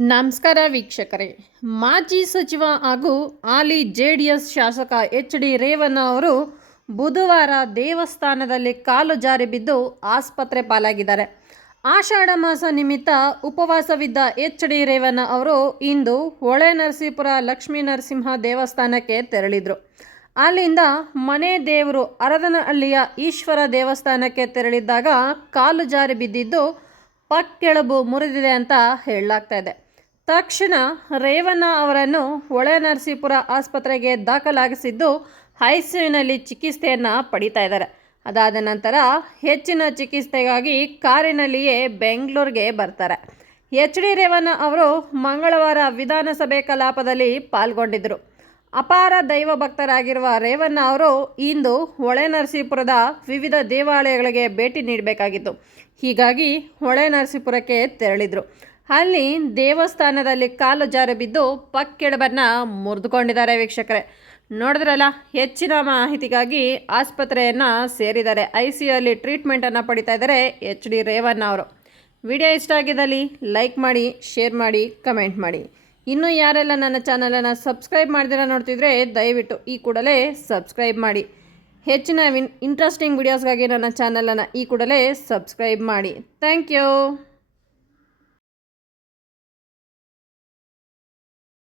ನಮಸ್ಕಾರ ವೀಕ್ಷಕರೇ. ಮಾಜಿ ಸಚಿವ ಹಾಗೂ ಹಾಲಿ ಜೆ ಡಿ ಎಸ್ ಶಾಸಕ ಎಚ್ ಡಿ ರೇವಣ್ಣ ಅವರು ಬುಧವಾರ ದೇವಸ್ಥಾನದಲ್ಲಿ ಕಾಲು ಜಾರಿ ಬಿದ್ದು ಆಸ್ಪತ್ರೆ ಪಾಲಾಗಿದ್ದಾರೆ. ಆಷಾಢ ಮಾಸ ನಿಮಿತ್ತ ಉಪವಾಸವಿದ್ದ ಎಚ್ ಡಿ ರೇವಣ್ಣ ಅವರು ಇಂದು ಹೊಳೆ ನರಸೀಪುರ ಲಕ್ಷ್ಮೀ ನರಸಿಂಹ ದೇವಸ್ಥಾನಕ್ಕೆ ತೆರಳಿದರು. ಅಲ್ಲಿಂದ ಮನೆ ದೇವರು ಅರದನಹಳ್ಳಿಯ ಈಶ್ವರ ದೇವಸ್ಥಾನಕ್ಕೆ ತೆರಳಿದ್ದಾಗ ಕಾಲು ಜಾರಿ ಬಿದ್ದಿದ್ದು ಪಕ್ಕೆಳಬು ಮುರಿದಿದೆ ಅಂತ ಹೇಳಲಾಗ್ತಾ ಇದೆ. ತಕ್ಷಣ ರೇವಣ್ಣ ಅವರನ್ನು ಹೊಳೆ ನರಸೀಪುರ ಆಸ್ಪತ್ರೆಗೆ ದಾಖಲಾಗಿಸಿದ್ದು ಐಸಿಯುನಲ್ಲಿ ಚಿಕಿತ್ಸೆಯನ್ನು ಪಡಿತಾ ಇದ್ದಾರೆ. ಅದಾದ ನಂತರ ಹೆಚ್ಚಿನ ಚಿಕಿತ್ಸೆಗಾಗಿ ಕಾರಿನಲ್ಲಿಯೇ ಬೆಂಗಳೂರಿಗೆ ಬರ್ತಾರೆ. ಎಚ್ ಡಿ ರೇವಣ್ಣ ಅವರು ಮಂಗಳವಾರ ವಿಧಾನಸಭೆ ಕಲಾಪದಲ್ಲಿ ಪಾಲ್ಗೊಂಡಿದ್ದರು. ಅಪಾರ ದೈವ ಭಕ್ತರಾಗಿರುವ ರೇವಣ್ಣ ಅವರು ಇಂದು ಹೊಳೆ ನರಸೀಪುರದ ವಿವಿಧ ದೇವಾಲಯಗಳಿಗೆ ಭೇಟಿ ನೀಡಬೇಕಾಗಿತ್ತು. ಹೀಗಾಗಿ ಹೊಳೆ ನರಸೀಪುರಕ್ಕೆ ತೆರಳಿದರು. ಅಲ್ಲಿ ದೇವಸ್ಥಾನದಲ್ಲಿ ಕಾಲು ಜಾರಿ ಬಿದ್ದು ಪಕ್ಕೆಡಬನ್ನು ಮುರಿದುಕೊಂಡಿದ್ದಾರೆ ವೀಕ್ಷಕರೇ. ನೋಡಿದ್ರಲ್ಲ, ಹೆಚ್ಚಿನ ಮಾಹಿತಿಗಾಗಿ ಆಸ್ಪತ್ರೆಯನ್ನು ಸೇರಿದ್ದಾರೆ. ಐ ಸಿ ಯುಲ್ಲಿ ಟ್ರೀಟ್ಮೆಂಟನ್ನು ಪಡಿತಾ ಇದ್ದಾರೆ ಎಚ್ ಡಿ ರೇವಣ್ಣ ಅವರು. ವಿಡಿಯೋ ಇಷ್ಟ ಆಗಿದ್ದಲ್ಲಿ ಲೈಕ್ ಮಾಡಿ ಶೇರ್ ಮಾಡಿ ಕಮೆಂಟ್ ಮಾಡಿ. ಇನ್ನೂ ಯಾರೆಲ್ಲ ನನ್ನ ಚಾನಲನ್ನು ಸಬ್ಸ್ಕ್ರೈಬ್ ಮಾಡ್ದಿರ ನೋಡ್ತಿದ್ರೆ ದಯವಿಟ್ಟು ಈ ಕೂಡಲೇ ಸಬ್ಸ್ಕ್ರೈಬ್ ಮಾಡಿ. ಹೆಚ್ಚಿನ ವಿನ್ ಇಂಟ್ರೆಸ್ಟಿಂಗ್ ವಿಡಿಯೋಸ್ಗಾಗಿ ನನ್ನ ಚಾನಲನ್ನು ಈ ಕೂಡಲೇ ಸಬ್ಸ್ಕ್ರೈಬ್ ಮಾಡಿ. Thank you